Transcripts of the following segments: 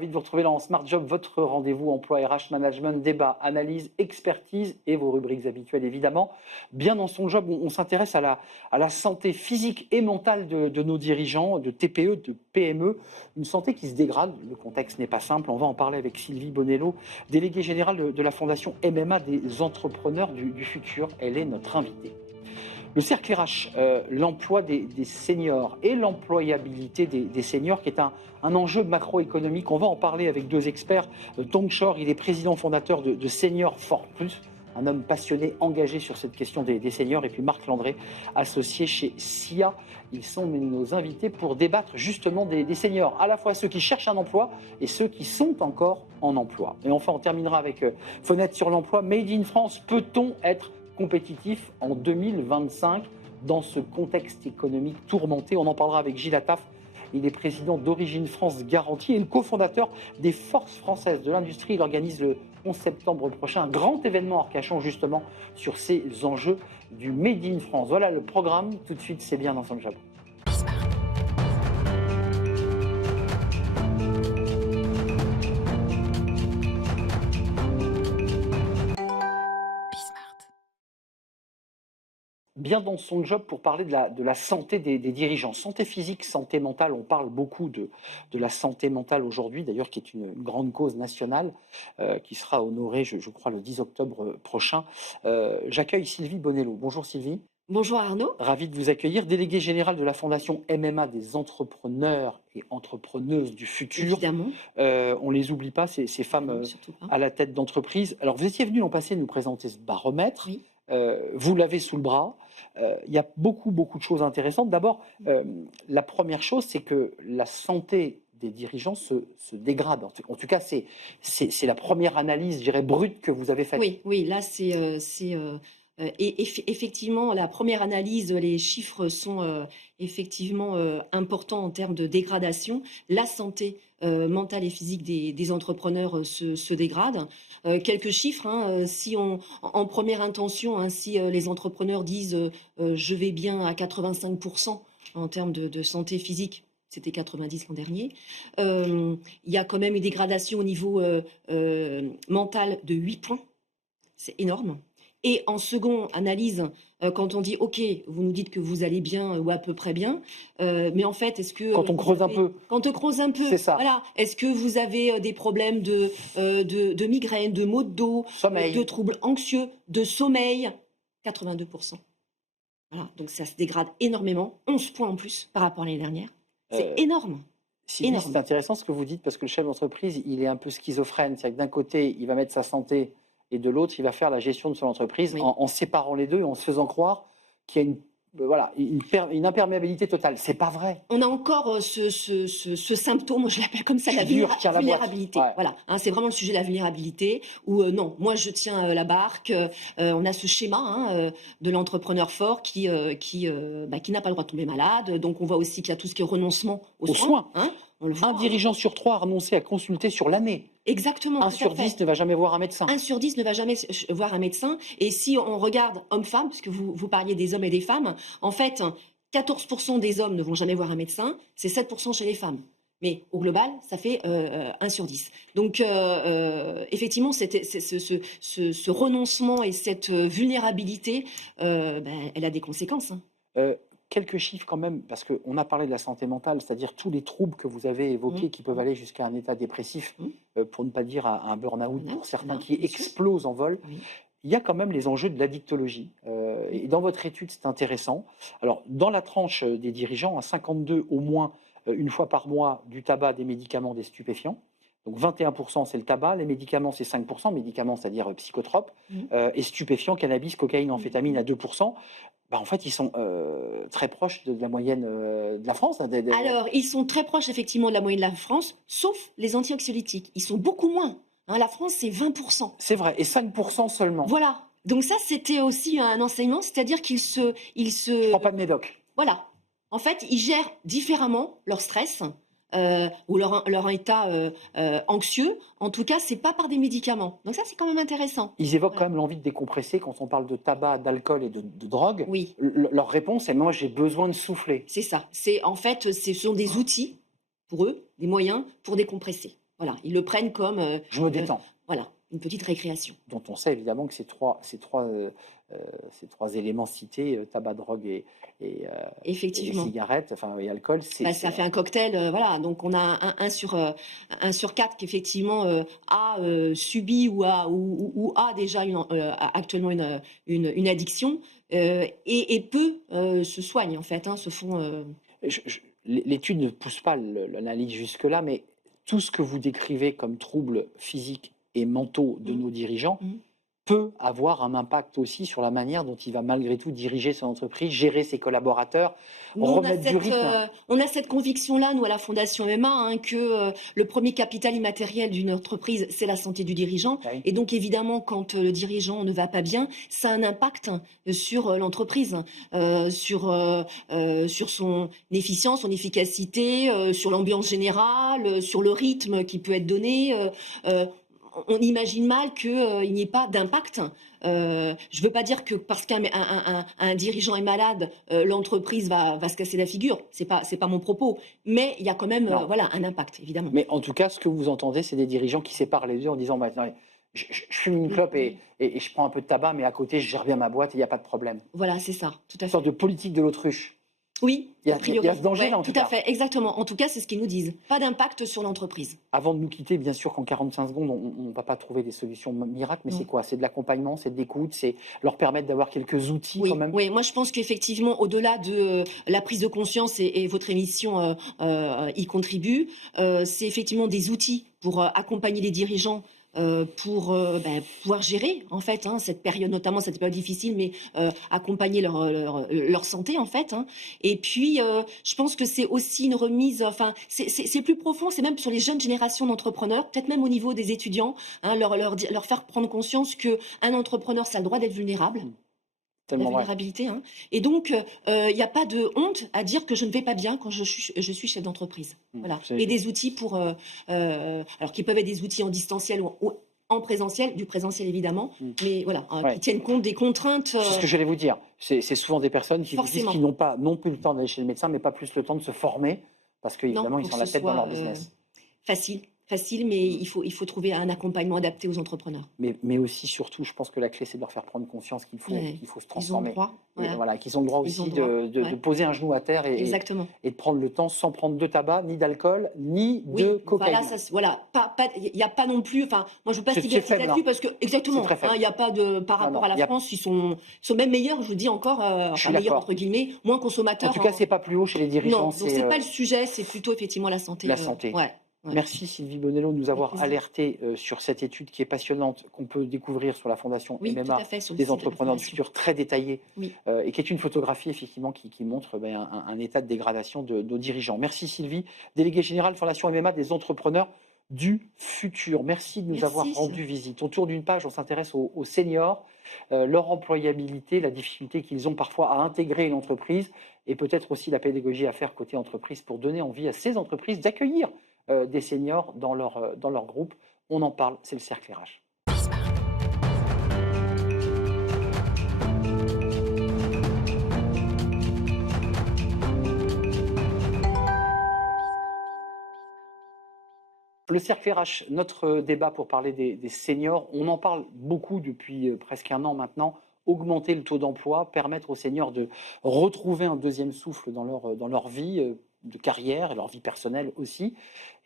ravi de vous retrouver dans Smart Job, votre rendez-vous emploi RH management, débat, analyse, expertise et vos rubriques habituelles évidemment. Bien dans son job, on s'intéresse à la santé physique et mentale de nos dirigeants, de TPE, de PME, une santé qui se dégrade. Le contexte n'est pas simple, on va en parler avec Sylvie Bonello, déléguée générale de la fondation MMA des entrepreneurs du futur. Elle est notre invitée. Le cercle RH, l'emploi des seniors et l'employabilité des seniors, qui est un enjeu macroéconomique. On va en parler avec deux experts. Tong Shor, il est président fondateur de Senior for Plus, un homme passionné, engagé sur cette question des seniors. Et puis Marc Landré, associé chez SIA. Ils sont nos invités pour débattre justement des seniors, à la fois ceux qui cherchent un emploi et ceux qui sont encore en emploi. Et enfin, on terminera avec Fenêtre sur l'emploi. Made in France, peut-on être compétitif en 2025 dans ce contexte économique tourmenté? On en parlera avec Gilles Attaf. Il est président d'Origine France Garantie et le cofondateur des Forces françaises de l'industrie. Il organise le 11 septembre prochain un grand événement à Arcachon justement sur ces enjeux du Made in France. Voilà le programme. Tout de suite, c'est bien dans son job. Bien dans son job pour parler de la santé des dirigeants. Santé physique, santé mentale, on parle beaucoup de la santé mentale aujourd'hui, d'ailleurs qui est une grande cause nationale qui sera honorée, je crois, le 10 octobre prochain. J'accueille Sylvie Bonello. Bonjour Sylvie. Bonjour Arnaud. Ravi de vous accueillir, déléguée générale de la fondation MMA des entrepreneurs et entrepreneuses du futur. Évidemment. On ne les oublie pas, ces femmes à la tête d'entreprise. Alors vous étiez venu l'an passé nous présenter ce baromètre. Oui. Vous l'avez sous le bras. Il y a beaucoup de choses intéressantes. D'abord, la première chose, c'est que la santé des dirigeants se dégrade. En tout cas, c'est la première analyse, je dirais, brute que vous avez faite. Oui, là, effectivement, la première analyse, les chiffres sont effectivement importants en termes de dégradation. La santé mentale et physique des entrepreneurs se dégrade. Quelques chiffres, si en première intention, si les entrepreneurs disent je vais bien à 85% en termes de santé physique, c'était 90 l'an dernier. Il y a quand même une dégradation au niveau mental de 8 points. C'est énorme. Et en seconde analyse, quand on dit OK, vous nous dites que vous allez bien ou à peu près bien, mais en fait, est-ce que quand on creuse un peu, quand on creuse un peu, c'est ça. Voilà, est-ce que vous avez des problèmes de migraine, de maux de dos, Sommeil, de troubles anxieux, de sommeil? 82%. Voilà, donc ça se dégrade énormément, 11 points en plus par rapport à l'année dernière. C'est énorme. Sylvie, c'est intéressant ce que vous dites parce que le chef d'entreprise, il est un peu schizophrène. C'est-à-dire que d'un côté, il va mettre sa santé et de l'autre, il va faire la gestion de son entreprise Oui. en séparant les deux et en se faisant croire qu'il y a une imperméabilité totale. C'est pas vrai. On a encore ce symptôme, je l'appelle comme ça, la tient la vulnérabilité. boîte. Ouais. Voilà, c'est vraiment le sujet de la vulnérabilité. Où non, moi je tiens la barque. On a ce schéma de l'entrepreneur fort qui n'a pas le droit de tomber malade. Donc on voit aussi qu'il y a tout ce qui est renoncement aux soins. On le voit, Un dirigeant sur 3 a renoncé à consulter sur l'année. Exactement. 1 sur 10 ne va jamais voir un médecin. 1 sur 10 ne va jamais voir un médecin. Et si on regarde hommes-femmes, parce que vous parliez des hommes et des femmes, en fait, 14% des hommes ne vont jamais voir un médecin, c'est 7% chez les femmes. Mais au global, ça fait 1 sur 10. Donc, effectivement, ce renoncement et cette vulnérabilité, elle a des conséquences. Quelques chiffres quand même, parce qu'on a parlé de la santé mentale, c'est-à-dire tous les troubles que vous avez évoqués qui peuvent aller jusqu'à un état dépressif, pour ne pas dire à un burn-out pour certains qui explosent en vol. Oui. Il y a quand même les enjeux de l'addictologie. Et dans votre étude, c'est intéressant. Alors, dans la tranche des dirigeants, à 52 au moins, une fois par mois, du tabac, des médicaments, des stupéfiants. Donc 21% c'est le tabac, les médicaments c'est 5%, médicaments c'est-à-dire psychotropes, et stupéfiants, cannabis, cocaïne, amphétamine à 2%. En fait, ils sont très proches de la moyenne de la France. Alors, ils sont très proches effectivement de la moyenne de la France, sauf les antioxylytiques. Ils sont beaucoup moins. La France, c'est 20%. C'est vrai, et 5% seulement. Voilà. Donc ça, c'était aussi un enseignement, c'est-à-dire qu'ils se... Je prends pas de médoc. Voilà. En fait, ils gèrent différemment leur stress ou leur état anxieux. En tout cas, c'est pas par des médicaments. Donc ça, c'est quand même intéressant. Ils évoquent quand même l'envie de décompresser quand on parle de tabac, d'alcool et de drogue. Oui. Leur réponse est « moi, j'ai besoin de souffler ». C'est ça. En fait, ce sont des outils pour eux, des moyens pour décompresser. Voilà, ils le prennent comme Je me détends. voilà, une petite récréation. Dont on sait évidemment que ces trois éléments cités, tabac, drogue et Effectivement. cigarettes, enfin et alcool, Bah, ça fait un cocktail, voilà. Donc on a un sur 4 qui effectivement a subi ou a déjà actuellement une addiction et peu se soignent en fait, hein, se font. l'étude ne pousse pas l'analyse jusque-là, mais tout ce que vous décrivez comme troubles physiques et mentaux de Mmh, nos dirigeants mmh. peut avoir un impact aussi sur la manière dont il va malgré tout diriger son entreprise, gérer ses collaborateurs, Nous, remettre du rythme. on a cette conviction-là, nous, à la Fondation Emma, hein, que le premier capital immatériel d'une entreprise, c'est la santé du dirigeant. Ah oui. Et donc, évidemment, quand le dirigeant ne va pas bien, ça a un impact sur l'entreprise, sur son efficience, son efficacité, sur l'ambiance générale, sur le rythme qui peut être donné. On imagine mal qu'il n'y ait pas d'impact. Je ne veux pas dire que parce qu'un dirigeant est malade, l'entreprise va se casser la figure. C'est pas mon propos. Mais il y a quand même Non. voilà, un impact, évidemment. Mais en tout cas, ce que vous entendez, c'est des dirigeants qui séparent les deux en disant bah, attendez, je fume une clope Oui. et je prends un peu de tabac, mais à côté, je gère bien ma boîte et il n'y a pas de problème. Voilà, c'est ça, tout à Une fait. sorte de politique de l'autruche. Oui, Il y a a, priori. il y a ce danger-là, Ouais, en tout tout à cas. fait, exactement. En tout cas, c'est ce qu'ils nous disent. Pas d'impact sur l'entreprise. Avant de nous quitter, bien sûr qu'en 45 secondes, on ne va pas trouver des solutions miracles, mais c'est Non. quoi? C'est de l'accompagnement, c'est de l'écoute, c'est leur permettre d'avoir quelques outils quand Oui, même. oui, moi je pense qu'effectivement, au-delà de la prise de conscience et votre émission y contribue, c'est effectivement des outils pour accompagner les dirigeants pour pouvoir gérer en fait hein, cette période, notamment cette période difficile, mais accompagner leur santé en fait. Hein. Et puis, je pense que c'est aussi une remise, enfin, c'est plus profond, c'est même sur les jeunes générations d'entrepreneurs, peut-être même au niveau des étudiants, hein, leur faire prendre conscience qu'un entrepreneur, ça a le droit d'être vulnérable. La Tellement vrai. vulnérabilité, hein. Et donc, il y a pas de honte à dire que je ne vais pas bien quand je suis chef d'entreprise. Voilà. Vous Et savez, des outils pour, alors qui peuvent être des outils en distanciel ou en présentiel, du présentiel évidemment, mm. mais voilà, Ouais. qui tiennent compte des contraintes, C'est ce que j'allais vous dire. C'est souvent des personnes qui vous disent forcément. qu'ils n'ont pas non plus le temps d'aller chez le médecin, mais pas plus le temps de se former, parce Non, qu'évidemment, ils faut sont que la ce tête dans soit, leur business. facile, mais Mm. il faut trouver un accompagnement adapté aux entrepreneurs. Mais aussi, surtout, je pense que la clé, c'est de leur faire prendre conscience Ouais. qu'il faut se Ils ont le transformer. droit, Et voilà, voilà, qu'ils ont le droit ils ont aussi le droit, de ouais, poser un genou à terre exactement. et de prendre le temps sans prendre de tabac, ni d'alcool, ni de Oui, cocaïne. voilà, voilà, il y a pas non plus, enfin, moi je veux pas C'est stigmatiser faible, là-dessus hein. parce que C'est très exactement, hein, faible. il y a pas de par Non, rapport non, à la France, ils sont même meilleurs, je vous dis encore, je enfin suis meilleurs d'accord. entre guillemets, moins En consommateurs tout cas, en c'est pas plus haut chez les dirigeants, non, donc c'est c'est pas le sujet, c'est plutôt effectivement la santé, la santé. ouais, ouais, Merci Sylvie Bonello de nous avec avoir plaisir. alerté sur cette étude qui est passionnante, qu'on peut découvrir sur la Fondation Oui, tout MMA à fait, sur le des site de la entrepreneurs du fondation. futur, très détaillée, Oui, et qui est une photographie effectivement qui montre un état de dégradation de nos dirigeants. Merci Sylvie, déléguée générale Fondation MMA des entrepreneurs du futur. Merci de nous avoir merci. rendu visite. Autour d'une page, on s'intéresse aux seniors, leur employabilité, la difficulté qu'ils ont parfois à intégrer une entreprise et peut-être aussi la pédagogie à faire côté entreprise pour donner envie à ces entreprises d'accueillir des seniors dans leur groupe. On en parle, c'est le cercle RH. Le cercle RH, notre débat pour parler des seniors, on en parle beaucoup depuis presque un an maintenant. Augmenter le taux d'emploi, permettre aux seniors de retrouver un deuxième souffle dans leur vie de carrière et leur vie personnelle aussi.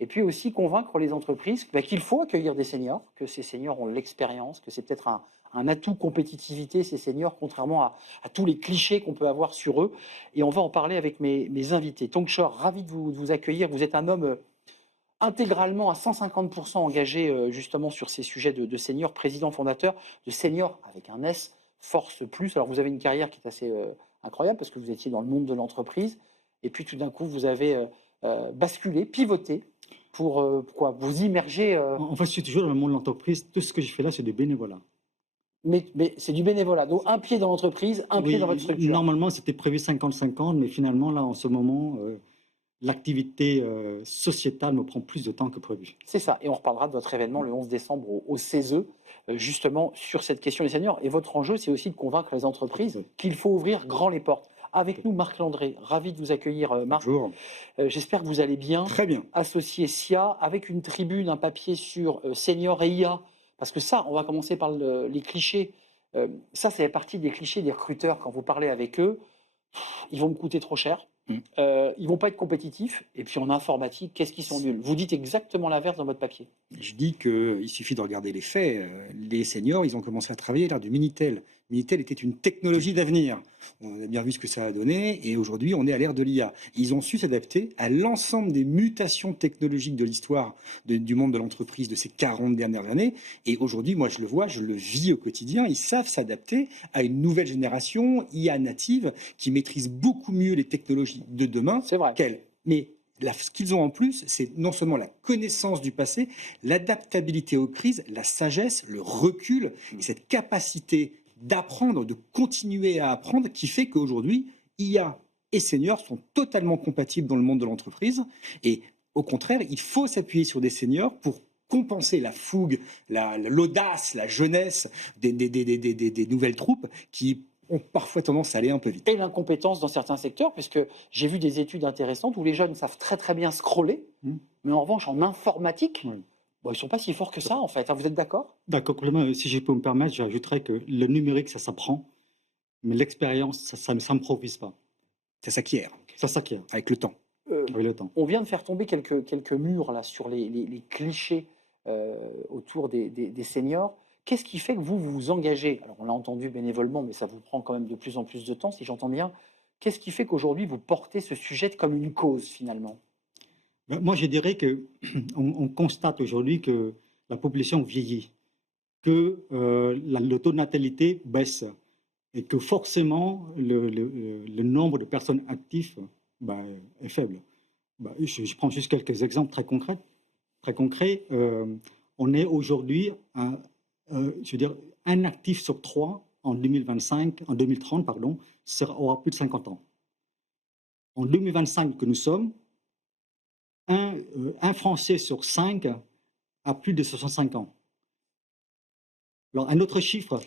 Et puis aussi convaincre les entreprises qu'il faut accueillir des seniors, que ces seniors ont l'expérience, que c'est peut-être un atout compétitivité, ces seniors, contrairement à tous les clichés qu'on peut avoir sur eux. Et on va en parler avec mes invités. Tongchor, ravi de vous accueillir. Vous êtes un homme intégralement à 150% engagé justement sur ces sujets de seniors, président fondateur de Seniors avec un S, Force Plus. Alors vous avez une carrière qui est assez incroyable parce que vous étiez dans le monde de l'entreprise et puis tout d'un coup vous avez basculé, pivoté pour quoi vous immerger. En fait, je suis toujours dans le monde de l'entreprise. Tout ce que je fais là, c'est du bénévolat. Mais c'est du bénévolat. Donc un pied dans l'entreprise, un pied dans votre Oui, structure. normalement, c'était prévu 50-50, mais finalement, là, en ce moment, l'activité sociétale me prend plus de temps que prévu. C'est ça. Et on reparlera de votre événement le 11 décembre au CESE, justement sur cette question des seniors. Et votre enjeu, c'est aussi de convaincre les entreprises qu'il faut ouvrir grand les portes. Avec nous, Marc Landré. Ravi de vous accueillir, Marc. Bonjour. J'espère que vous allez bien. Très bien. Associé SIA, avec une tribune, un papier sur senior et IA. Parce que ça, on va commencer par les clichés. Ça fait partie des clichés des recruteurs. Quand vous parlez avec eux, ils vont me coûter trop cher. Ils vont pas être compétitifs. Et puis en informatique, qu'est-ce qu'ils sont nuls? Vous dites exactement l'inverse dans votre papier. Je dis qu'il suffit de regarder les faits. Les seniors, ils ont commencé à travailler à l'ère du Minitel. Minitel était une technologie d'avenir. On a bien vu ce que ça a donné et aujourd'hui, on est à l'ère de l'IA. Ils ont su s'adapter à l'ensemble des mutations technologiques de l'histoire du monde de l'entreprise de ces 40 dernières années. Et aujourd'hui, moi, je le vois, je le vis au quotidien. Ils savent s'adapter à une nouvelle génération IA native qui maîtrise beaucoup mieux les technologies de demain C'est vrai. qu'elle. Mais ce qu'ils ont en plus, c'est non seulement la connaissance du passé, l'adaptabilité aux crises, la sagesse, le recul, et cette capacité d'apprendre, de continuer à apprendre, qui fait qu'aujourd'hui, IA et seniors sont totalement compatibles dans le monde de l'entreprise. Et au contraire, il faut s'appuyer sur des seniors pour compenser la fougue, l'audace, la jeunesse des nouvelles troupes qui ont parfois tendance à aller un peu vite. Et l'incompétence dans certains secteurs, puisque j'ai vu des études intéressantes où les jeunes savent très très bien scroller, mais en revanche, en informatique, Oui. bon, ils ne sont pas si forts que ça, en fait. Vous êtes d'accord? D'accord, complètement. Si je peux me permettre, j'ajouterais que le numérique, ça s'apprend, mais l'expérience, ça ne s'improvise pas. Ça s'acquiert Ça s'acquiert avec le temps. avec le temps. On vient de faire tomber quelques murs là, sur les clichés autour des seniors. Qu'est-ce qui fait que vous vous engagez? Alors, on l'a entendu bénévolement, mais ça vous prend quand même de plus en plus de temps, si j'entends bien. Qu'est-ce qui fait qu'aujourd'hui, vous portez ce sujet comme une cause, finalement? Ben, moi, je dirais que on constate aujourd'hui que la population vieillit, que le taux de natalité baisse et que forcément le nombre de personnes actives est faible. Je prends juste quelques exemples très concrets. On est aujourd'hui un actif sur 3 en 2030, aura plus de 50 ans. En 2025 que nous sommes, un Français sur 5 a plus de 65 ans. Alors, un autre chiffre,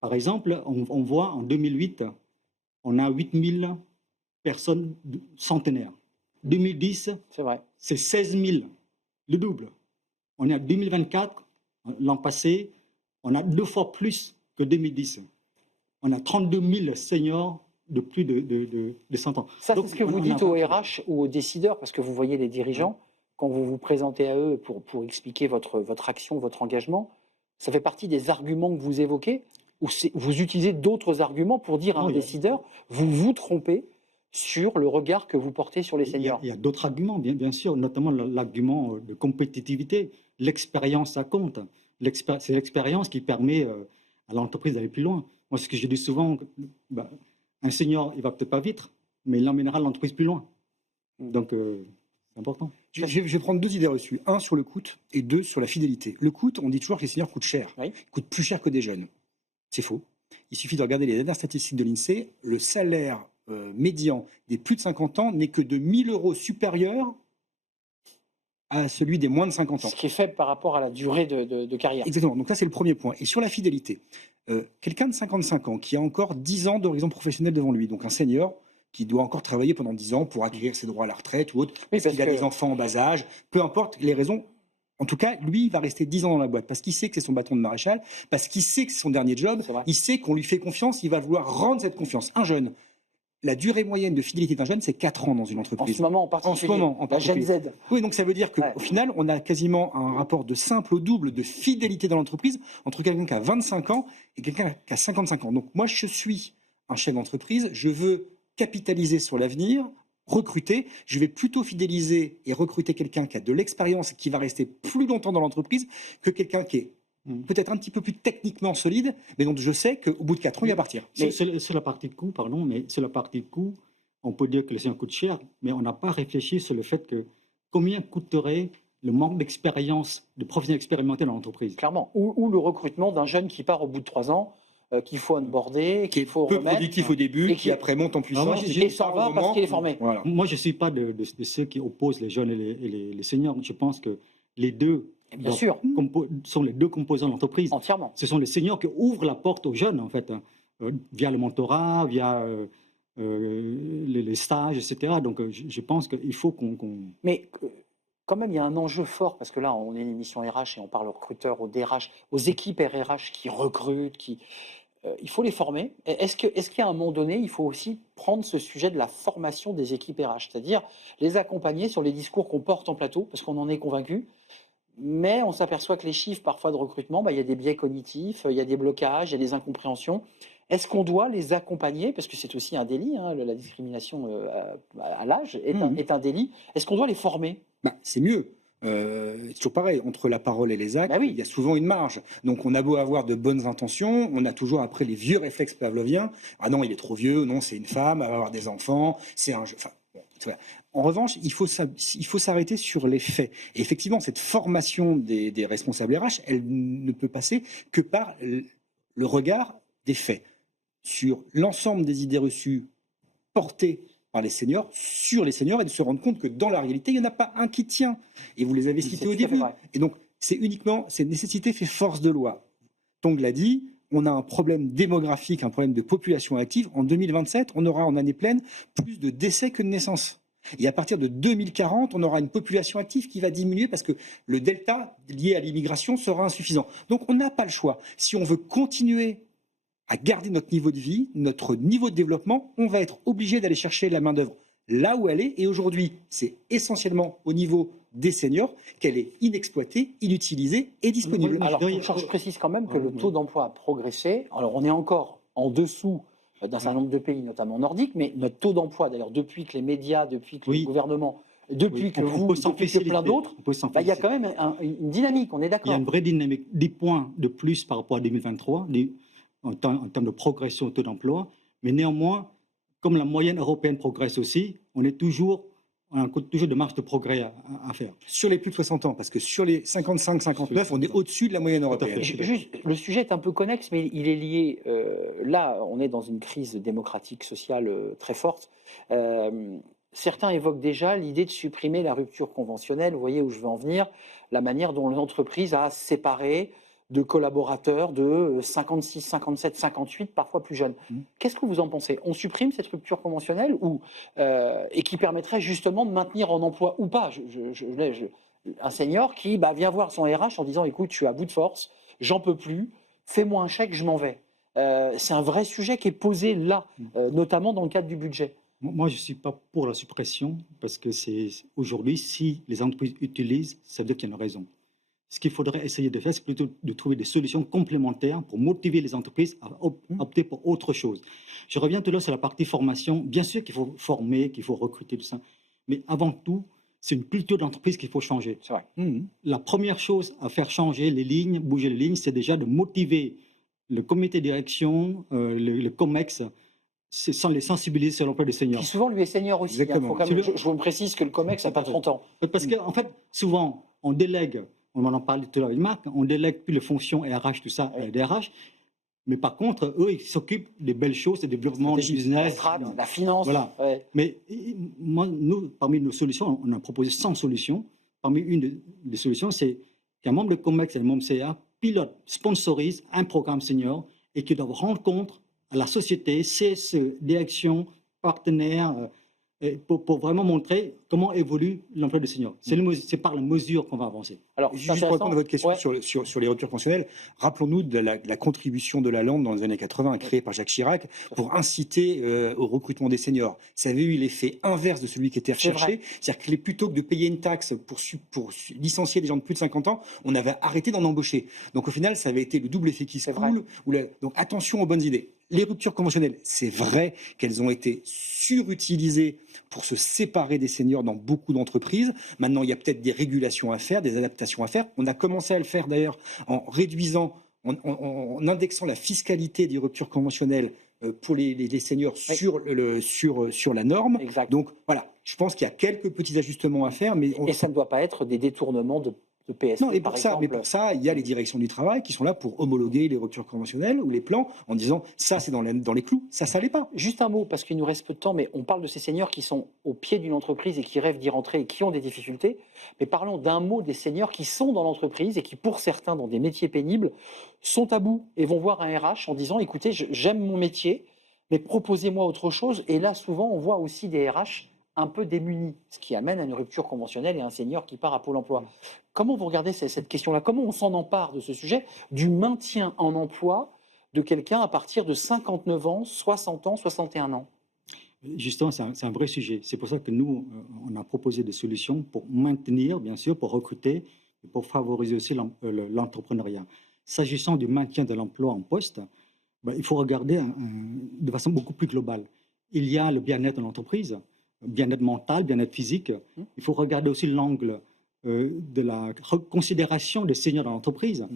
par exemple, on voit en 2008, on a 8000 personnes centenaires. 2010, C'est vrai. c'est 16 000, le double. On est en 2024, l'an passé, on a 2 fois plus que 2010. On a 32 000 seniors de plus de 100 ans. Ça, Donc, c'est ce que on vous a dites aux un- RH ou aux décideurs, parce que vous voyez les dirigeants, quand vous vous présentez à eux pour expliquer votre action, votre engagement, ça fait partie des arguments que vous évoquez, ou vous utilisez d'autres arguments pour dire à un Non, il y a- décideur, vous vous trompez sur le regard que vous portez sur les seniors. Il y a d'autres arguments, bien sûr, notamment l'argument de compétitivité. L'expérience, ça compte. C'est l'expérience qui permet à l'entreprise d'aller plus loin. Moi, ce que je dis souvent, un senior, il va peut-être pas vite, mais il emmènera l'entreprise plus loin. Donc, c'est important. Je vais prendre 2 idées reçues. 1 sur le coût et 2 sur la fidélité. Le coût, on dit toujours que les seniors coûtent cher. Oui. Ils coûtent plus cher que des jeunes. C'est faux. Il suffit de regarder les dernières statistiques de l'INSEE. Le salaire médian des plus de 50 ans n'est que de 1 000 € supérieur à celui des moins de 50 ans. Ce qui est faible par rapport à la durée de carrière. Exactement. Donc ça, c'est le premier point. Et sur la fidélité, quelqu'un de 55 ans qui a encore 10 ans d'horizon professionnel devant lui, donc un senior qui doit encore travailler pendant 10 ans pour acquérir ses droits à la retraite ou autre, Oui, parce qu'il a des enfants en bas âge, peu importe les raisons. En tout cas, lui, il va rester 10 ans dans la boîte parce qu'il sait que c'est son bâton de maréchal, parce qu'il sait que c'est son dernier job, C'est vrai. il sait qu'on lui fait confiance, il va vouloir rendre cette confiance. Un jeune, la durée moyenne de fidélité d'un jeune, c'est 4 ans dans une En entreprise. ce moment, en particulier. en La Gen particulier. Z. Oui, donc ça veut dire qu'au Ouais. final, on a quasiment un rapport de simple au double de fidélité dans l'entreprise entre quelqu'un qui a 25 ans et quelqu'un qui a 55 ans. Donc moi, je suis un chef d'entreprise, je veux capitaliser sur l'avenir, recruter, je vais plutôt fidéliser et recruter quelqu'un qui a de l'expérience et qui va rester plus longtemps dans l'entreprise que quelqu'un qui est peut-être un petit peu plus techniquement solide, mais dont je sais qu'au bout de 4 ans, il va partir. Sur la partie de coût, mais sur la partie de coût, on peut dire que les seniors coûtent cher, mais on n'a pas réfléchi sur le fait que combien coûterait le manque d'expérience, de professionnels expérimentés dans l'entreprise. Clairement. Ou le recrutement d'un jeune qui part au bout de 3 ans, qu'il faut onboarder, Qui est qu'il faut peu remettre. productif au début, et qui qui- après monte en puissance. moi, Et s'en va parce qu'il est formé. Voilà. Moi, je ne suis pas de ceux qui opposent les jeunes et les seniors. Je pense que les deux Bien sûr, sont les deux composants de l'entreprise. entièrement. Ce sont les seniors qui ouvrent la porte aux jeunes, en fait, via le mentorat, via les stages, etc. Donc, je pense qu'il faut Mais quand même, il y a un enjeu fort, parce que là, on est une émission RH et on parle aux recruteurs, aux DRH, aux équipes RH qui recrutent, il faut les former. Est-ce qu'à un moment donné, il faut aussi prendre ce sujet de la formation des équipes RH, c'est-à-dire les accompagner sur les discours qu'on porte en plateau, parce qu'on en est convaincu, mais on s'aperçoit que les chiffres parfois de recrutement, bah, il y a des biais cognitifs, il y a des blocages, il y a des incompréhensions. Est-ce qu'on doit les accompagner, parce que c'est aussi un délit, hein, la discrimination à l'âge est un délit. Est-ce qu'on doit les former? Bah, c'est mieux. C'est toujours pareil, entre la parole et les actes, Bah oui. il y a souvent une marge. Donc on a beau avoir de bonnes intentions, on a toujours après les vieux réflexes pavloviens. Ah non, il est trop vieux, non, c'est une femme, elle va avoir des enfants, c'est un jeu. Enfin, bon, voilà. En revanche, il faut s'arrêter sur les faits. Et effectivement, cette formation des responsables RH, elle ne peut passer que par le regard des faits sur l'ensemble des idées reçues portées par les seniors, sur les seniors, et de se rendre compte que dans la réalité, il n'y en a pas un qui tient. Et vous les avez cités au début. Et donc, c'est uniquement, cette nécessité fait force de loi. Tong l'a dit, on a un problème démographique, un problème de population active. En 2027, on aura en année pleine plus de décès que de naissances. Et à partir de 2040, on aura une population active qui va diminuer parce que le delta lié à l'immigration sera insuffisant. Donc, on n'a pas le choix. Si on veut continuer à garder notre niveau de vie, notre niveau de développement, on va être obligé d'aller chercher la main-d'œuvre là où elle est. Et aujourd'hui, c'est essentiellement au niveau des seniors qu'elle est inexploitée, inutilisée et disponible. Alors, je précise quand même que le taux d'emploi a progressé. Alors, on est encore en dessous d'un certain nombre de pays, notamment nordiques, mais notre taux d'emploi, d'ailleurs, depuis que les médias, depuis que le gouvernement, depuis que vous, depuis que plein d'autres, bah, il y a quand même une dynamique, on est d'accord. Il y a une vraie dynamique, 10 points de plus par rapport à 2023, en termes de progression au taux d'emploi, mais néanmoins, comme la moyenne européenne progresse aussi, on a toujours de marge de progrès à faire. Sur les plus de 60 ans, parce que sur les 55-59, on est au-dessus de la moyenne européenne. Juste, le sujet est un peu connexe, mais il est lié. Là, on est dans une crise démocratique, sociale très forte. Certains évoquent déjà l'idée de supprimer la rupture conventionnelle. Vous voyez où je veux en venir, la manière dont l'entreprise a séparé de collaborateurs de 56, 57, 58, parfois plus jeunes. Qu'est-ce que vous en pensez? On supprime cette rupture conventionnelle et qui permettrait justement de maintenir en emploi ou pas un senior qui vient voir son RH en disant « Écoute, je suis à bout de force, j'en peux plus, fais-moi un chèque, je m'en vais ». C'est un vrai sujet qui est posé là, notamment dans le cadre du budget. Moi, je ne suis pas pour la suppression parce que aujourd'hui, si les entreprises utilisent, ça veut dire qu'il y a une raison. Ce qu'il faudrait essayer de faire, c'est plutôt de trouver des solutions complémentaires pour motiver les entreprises à opter pour autre chose. Je reviens tout à l'heure sur la partie formation. Bien sûr qu'il faut former, qu'il faut recruter, tout ça. Mais avant tout, c'est une culture d'entreprise qu'il faut changer. C'est vrai. La première chose à faire changer les lignes, bouger les lignes, c'est déjà de motiver le comité de direction, le COMEX, sans les sensibiliser sur l'emploi des seniors. Qui souvent, lui, est senior aussi. Hein. Je vous précise que le COMEX n'a pas 30 ans. Parce qu'en fait, souvent, on délègue. On en parlait tout à l'heure avec Marc, on délègue plus les fonctions RH, tout ça, des RH. Mais par contre, eux, ils s'occupent des belles choses, des développements, du business. La finance. Voilà. Ouais. Mais moi, nous, parmi nos solutions, on a proposé 100 solutions. Parmi une des solutions, c'est qu'un membre de COMEX et un membre CA pilote, sponsorise un programme senior et qui doivent rendre compte à la société, CSE, direction, partenaires, pour vraiment montrer comment évolue l'emploi des seniors. C'est par la mesure qu'on va avancer. Alors, juste pour répondre à votre question sur les ruptures conventionnelles, rappelons-nous de la contribution de Lalande dans les années 80, créée par Jacques Chirac, pour inciter au recrutement des seniors. Ça avait eu l'effet inverse de celui qui était recherché. C'est-à-dire que plutôt que de payer une taxe pour licencier des gens de plus de 50 ans, on avait arrêté d'en embaucher. Donc au final, ça avait été le double effet qui se coule. Donc attention aux bonnes idées. Les ruptures conventionnelles, c'est vrai qu'elles ont été surutilisées pour se séparer des seniors dans beaucoup d'entreprises. Maintenant, il y a peut-être des régulations à faire, des adaptations à faire. On a commencé à le faire d'ailleurs en réduisant, en indexant la fiscalité des ruptures conventionnelles pour les seniors sur la norme. Exact. Donc voilà, je pense qu'il y a quelques petits ajustements à faire. Et ça ne doit pas être des détournements de PSP, non, et pour ça, il y a les directions du travail qui sont là pour homologuer les ruptures conventionnelles ou les plans en disant ça c'est dans les clous, ça l'est pas. Juste un mot, parce qu'il nous reste peu de temps, mais on parle de ces seniors qui sont au pied d'une entreprise et qui rêvent d'y rentrer et qui ont des difficultés. Mais parlons d'un mot des seniors qui sont dans l'entreprise et qui, pour certains, dans des métiers pénibles, sont à bout et vont voir un RH en disant écoutez, j'aime mon métier, Mais proposez-moi autre chose. Et là, souvent, on voit aussi des RH un peu démunis, ce qui amène à une rupture conventionnelle et un senior qui part à Pôle emploi. Comment vous regardez cette question-là? Comment on s'en empare de ce sujet du maintien en emploi de quelqu'un à partir de 59 ans, 60 ans, 61 ans? Justement, c'est un vrai sujet. C'est pour ça que nous, on a proposé des solutions pour maintenir, bien sûr, pour recruter, et pour favoriser aussi l'entrepreneuriat. S'agissant du maintien de l'emploi en poste, ben, il faut regarder de façon beaucoup plus globale. Il y a le bien-être de l'entreprise, bien-être mental, bien-être physique. Il faut regarder aussi l'angle de la considération des seniors dans l'entreprise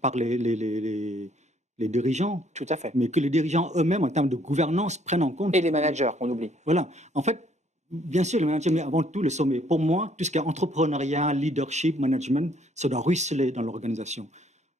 par les dirigeants, Tout à fait. mais que les dirigeants eux-mêmes, en termes de gouvernance, prennent en compte. Et les managers, qu'on oublie. Voilà. En fait, bien sûr, le management, mais avant tout, le sommet. Pour moi, tout ce qui est entrepreneuriat, leadership, management, ça doit ruisseler dans l'organisation.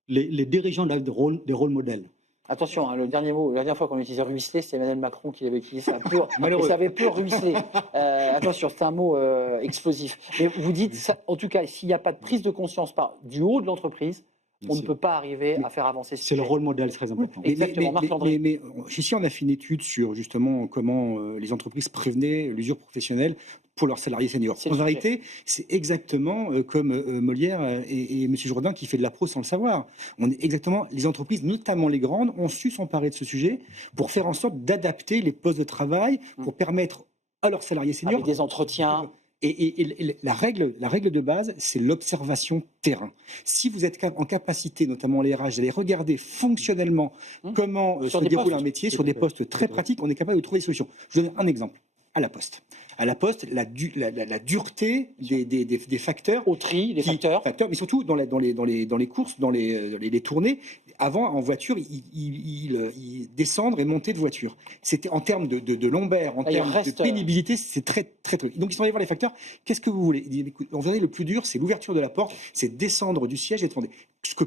Les dirigeants doivent être des rôles modèles. Attention, hein, le dernier mot, la dernière fois qu'on utilisait ruisseler, c'est Emmanuel Macron qui l'avait utilisé. Ça Malheureux. et ça avait peu ruisselé. Attention, c'est un mot explosif. Mais vous dites, ça, en tout cas, s'il n'y a pas de prise de conscience du haut de l'entreprise, on ne peut pas arriver à faire avancer ce C'est le sujet. rôle modèle, c'est très important. Exactement, Marc Landry. Mais ici, on a fait une étude sur justement comment les entreprises prévenaient l'usure professionnelle pour leurs salariés seniors. C'est le En vérité, c'est exactement comme Molière et M. Jourdain qui fait de la prose sans le savoir. On est exactement, les entreprises, notamment les grandes, ont su s'emparer de ce sujet pour faire en sorte d'adapter les postes de travail, pour permettre à leurs salariés seniors Avec des entretiens. Et la règle de base, c'est l'observation terrain. Si vous êtes en capacité, notamment les RH, d'aller regarder fonctionnellement comment se déroule un métier sur des postes très pratiques, on est capable de trouver des solutions. Je vous donne un exemple. À la Poste. À la Poste, la dureté des facteurs. Au tri, les facteurs. Mais surtout dans les courses, dans les tournées. Avant, en voiture, ils descendent et montaient de voiture. C'était en termes de lombaire, en termes de pénibilité, c'est très, très, très. Donc ils sont allés voir les facteurs. Qu'est-ce que vous voulez? Ils disent, écoute, le plus dur, c'est l'ouverture de la porte, c'est descendre du siège et demander. Ce que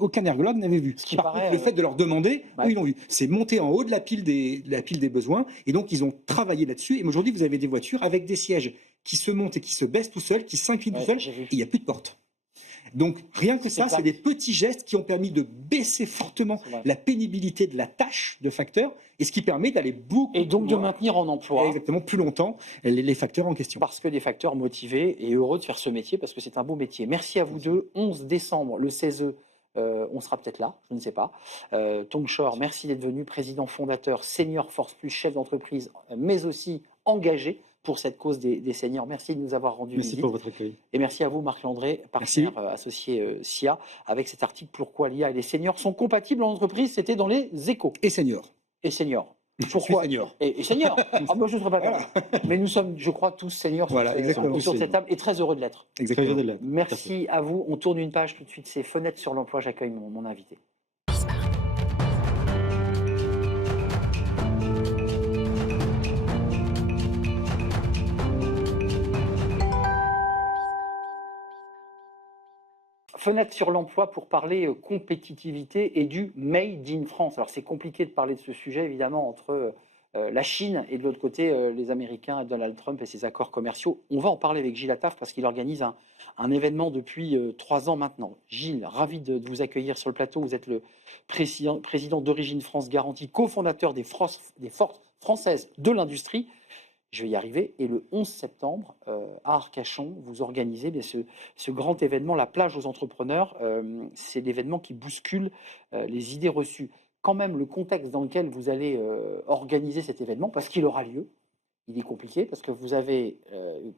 aucun ergologue n'avait vu. Ce qui Par paraît, contre, le fait de leur demander, ouais. eux, ils l'ont vu. C'est monter en haut de la pile des besoins. Et donc, ils ont travaillé là-dessus. Et aujourd'hui, vous avez des voitures avec des sièges qui se montent et qui se baissent tout seuls, qui s'inclinent tout seuls. Et il n'y a plus de porte. Donc, rien que ça, c'est des petits gestes qui ont permis de baisser fortement la pénibilité de la tâche de facteur, et ce qui permet d'aller beaucoup et donc de maintenir en emploi exactement plus longtemps les facteurs en question. Parce que des facteurs motivés et heureux de faire ce métier, parce que c'est un beau métier. Merci à vous deux. 11 décembre, le CESE, on sera peut-être là, je ne sais pas. Tong Shor, merci d'être venu, président fondateur, Senior Force Plus, chef d'entreprise, mais aussi engagé pour cette cause des seniors. Merci de nous avoir rendu visite. Merci pour votre accueil. Et merci à vous, Marc Landré, partenaire associé SIA, avec cet article « Pourquoi l'IA et les seniors sont compatibles en entreprise ». C'était dans les Échos. Et seniors. Et seniors. Pourquoi senior. Et seniors. Ah, moi, je ne serais pas voilà. Mais nous sommes, je crois, tous seniors sur cette table et très heureux de l'être. Exactement. Merci à vous. On tourne une page tout de suite. C'est Fenêtre sur l'emploi. J'accueille mon invité. Fenêtre sur l'emploi pour parler compétitivité et du Made in France. Alors c'est compliqué de parler de ce sujet évidemment entre la Chine et de l'autre côté les Américains, Donald Trump et ses accords commerciaux. On va en parler avec Gilles Attaf parce qu'il organise un événement depuis 3 ans maintenant. Gilles, ravi de vous accueillir sur le plateau. Vous êtes le président d'Origine France Garantie, cofondateur des Forces françaises de l'industrie. Je vais y arriver. Et le 11 septembre, à Arcachon, vous organisez ce grand événement, la plage aux entrepreneurs. C'est l'événement qui bouscule les idées reçues. Quand même, le contexte dans lequel vous allez organiser cet événement, parce qu'il aura lieu, il est compliqué, parce que vous avez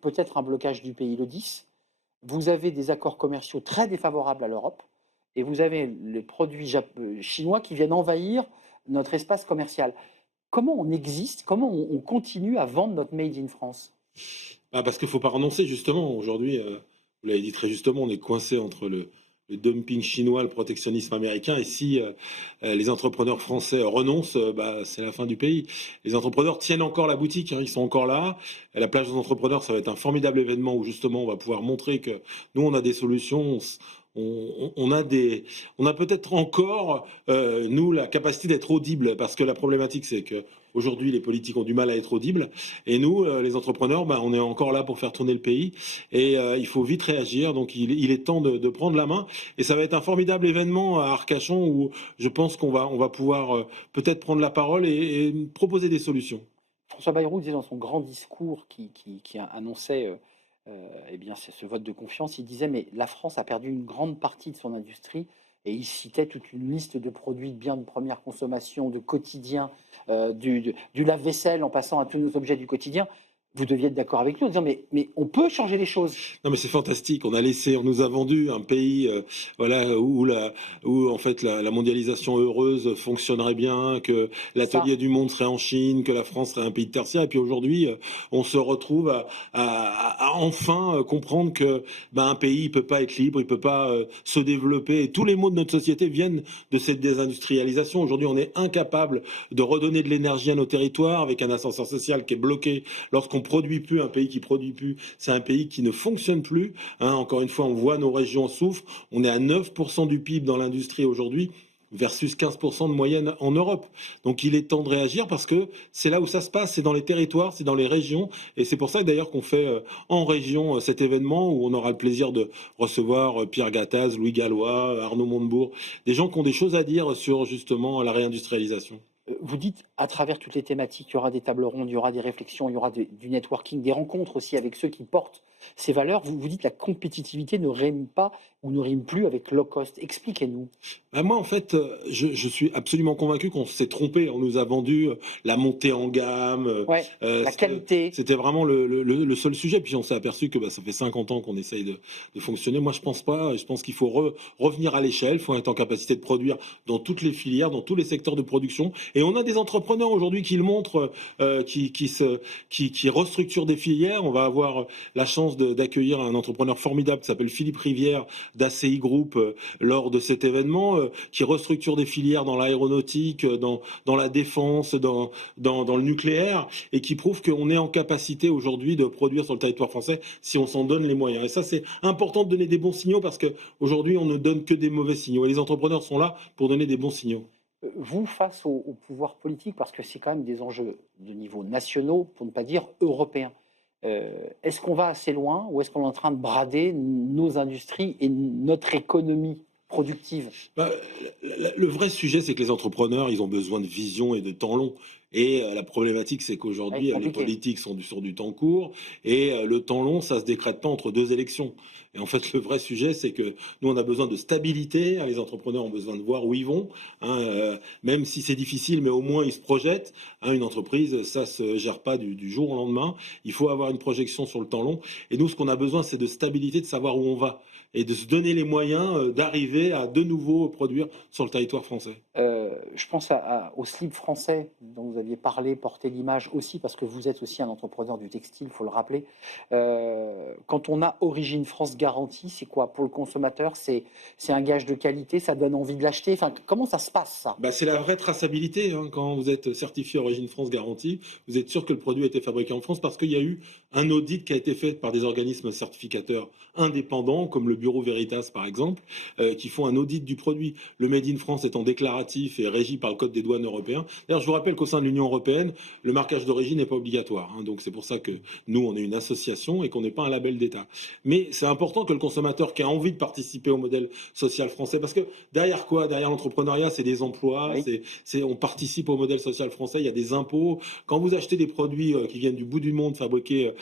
peut-être un blocage du pays le 10, vous avez des accords commerciaux très défavorables à l'Europe, et vous avez les produits chinois qui viennent envahir notre espace commercial. Comment on existe, comment on continue à vendre notre Made in France? Parce qu'il ne faut pas renoncer, justement. Aujourd'hui, vous l'avez dit très justement, on est coincé entre le dumping chinois, le protectionnisme américain. Et si les entrepreneurs français renoncent, c'est la fin du pays. Les entrepreneurs tiennent encore la boutique, hein, ils sont encore là. Et la plage des entrepreneurs, ça va être un formidable événement où justement on va pouvoir montrer que nous, on a des solutions. On a peut-être encore, nous, la capacité d'être audible, parce que la problématique, c'est que Aujourd'hui, les politiques ont du mal à être audibles. Et nous, les entrepreneurs, on est encore là pour faire tourner le pays. Et il faut vite réagir. Donc, il est temps de prendre la main. Et ça va être un formidable événement à Arcachon où je pense qu'on va pouvoir peut-être prendre la parole et proposer des solutions. François Bayrou disait dans son grand discours qui annonçait eh bien, c'est ce vote de confiance, il disait mais la France a perdu une grande partie de son industrie et il citait toute une liste de produits de biens de première consommation, de quotidien, du lave-vaisselle en passant à tous nos objets du quotidien. Vous deviez être d'accord avec lui en disant mais on peut changer les choses. Non, mais c'est fantastique. On nous a vendu un pays, voilà, où en fait la mondialisation heureuse fonctionnerait bien, que l'atelier du monde serait en Chine, que la France serait un pays de tertiaire. Et puis aujourd'hui, on se retrouve à enfin comprendre que un pays il peut pas être libre, il peut pas se développer. Et tous les maux de notre société viennent de cette désindustrialisation. Aujourd'hui, on est incapable de redonner de l'énergie à nos territoires avec un ascenseur social qui est bloqué lorsqu'on produit plus, un pays qui produit plus, c'est un pays qui ne fonctionne plus. Encore une fois, on voit nos régions souffrent. On est à 9% du PIB dans l'industrie aujourd'hui versus 15% de moyenne en Europe. Donc il est temps de réagir parce que c'est là où ça se passe, c'est dans les territoires, c'est dans les régions. Et c'est pour ça d'ailleurs qu'on fait en région cet événement où on aura le plaisir de recevoir Pierre Gattaz, Louis Gallois, Arnaud Montebourg, des gens qui ont des choses à dire sur justement la réindustrialisation. Vous dites, à travers toutes les thématiques, il y aura des tables rondes, il y aura des réflexions, il y aura du networking, des rencontres aussi avec ceux qui portent ces valeurs. Vous dites que la compétitivité ne rime pas ou ne rime plus avec low cost. Expliquez-nous. Moi, en fait, je suis absolument convaincu qu'on s'est trompé. On nous a vendu la montée en gamme. Ouais, la qualité. C'était vraiment le seul sujet. Puis on s'est aperçu que ça fait 50 ans qu'on essaye de fonctionner. Moi, je pense pas. Je pense qu'il faut revenir à l'échelle. Il faut être en capacité de produire dans toutes les filières, dans tous les secteurs de production. Et on a des entrepreneurs aujourd'hui qui le montrent, qui restructurent des filières. On va avoir la chance d'accueillir un entrepreneur formidable qui s'appelle Philippe Rivière d'ACI Group lors de cet événement, qui restructure des filières dans l'aéronautique, dans la défense, dans le nucléaire, et qui prouve qu'on est en capacité aujourd'hui de produire sur le territoire français si on s'en donne les moyens. Et ça, c'est important de donner des bons signaux parce qu'aujourd'hui, on ne donne que des mauvais signaux. Et les entrepreneurs sont là pour donner des bons signaux. Vous, face au pouvoir politique, parce que c'est quand même des enjeux de niveau nationaux, pour ne pas dire européens, est-ce qu'on va assez loin ou est-ce qu'on est en train de brader nos industries et notre économie productive? Le vrai sujet, c'est que les entrepreneurs, ils ont besoin de vision et de temps long. Et la problématique, c'est qu'aujourd'hui, les politiques sont sur du temps court. Et le temps long, ça ne se décrète pas entre deux élections. Et en fait, le vrai sujet, c'est que nous, on a besoin de stabilité. Les entrepreneurs ont besoin de voir où ils vont. Même si c'est difficile, mais au moins, ils se projettent. Une entreprise, ça ne se gère pas du jour au lendemain. Il faut avoir une projection sur le temps long. Et nous, ce qu'on a besoin, c'est de stabilité, de savoir où on va. Et de se donner les moyens d'arriver à de nouveau produire sur le territoire français. Je pense au slip français dont vous aviez parlé, porter l'image aussi, parce que vous êtes aussi un entrepreneur du textile, il faut le rappeler. Quand on a Origine France garantie, c'est quoi pour le consommateur? C'est un gage de qualité, ça donne envie de l'acheter. Enfin, comment ça se passe, ça? C'est la vraie traçabilité. Quand vous êtes certifié Origine France garantie, vous êtes sûr que le produit a été fabriqué en France parce qu'il y a eu un audit qui a été fait par des organismes certificateurs indépendants, comme le Bureau Veritas par exemple, qui font un audit du produit. Le Made in France étant déclaratif et régi par le Code des douanes européen. D'ailleurs, je vous rappelle qu'au sein de l'Union européenne, le marquage d'origine n'est pas obligatoire. Donc c'est pour ça que nous, on est une association et qu'on n'est pas un label d'État. Mais c'est important que le consommateur qui a envie de participer au modèle social français, parce que derrière quoi? Derrière l'entrepreneuriat, c'est des emplois, oui. on participe au modèle social français, il y a des impôts. Quand vous achetez des produits qui viennent du bout du monde, fabriqués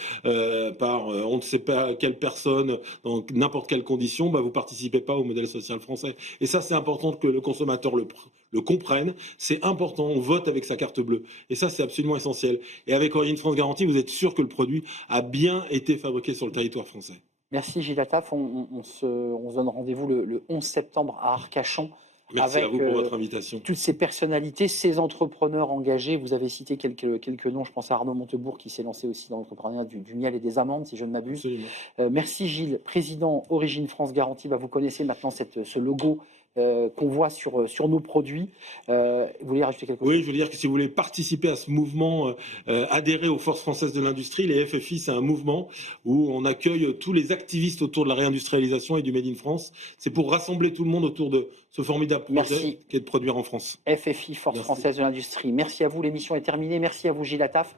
par on ne sait pas quelle personne, dans n'importe quelle condition, vous participez pas au modèle social français. Et ça, c'est important que le consommateur le comprenne. C'est important, on vote avec sa carte bleue. Et ça, c'est absolument essentiel. Et avec Origine France Garantie, vous êtes sûr que le produit a bien été fabriqué sur le territoire français. Merci Gilles Attaf. On se donne rendez-vous le 11 septembre à Arcachon. Merci avec à vous pour votre invitation. toutes ces personnalités, ces entrepreneurs engagés. Vous avez cité quelques noms, je pense à Arnaud Montebourg qui s'est lancé aussi dans l'entrepreneuriat du miel et des amandes, si je ne m'abuse. Absolument. Merci Gilles, président Origine France Garantie. Vous connaissez maintenant ce logo qu'on voit sur nos produits. Vous voulez rajouter quelque chose? Oui, je veux dire que si vous voulez participer à ce mouvement, adhérer aux forces françaises de l'industrie, les FFI, c'est un mouvement où on accueille tous les activistes autour de la réindustrialisation et du Made in France. C'est pour rassembler tout le monde autour de ce formidable projet Merci. qui est de produire en France. FFI, Force Merci. française de l'industrie. Merci à vous, l'émission est terminée. Merci à vous, Gilles Attaf.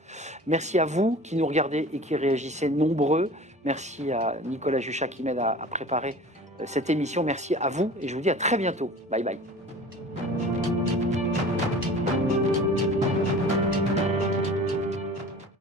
Merci à vous qui nous regardez et qui réagissez nombreux. Merci à Nicolas Juchat qui m'aide à préparer cette émission. Merci à vous et je vous dis à très bientôt. Bye bye.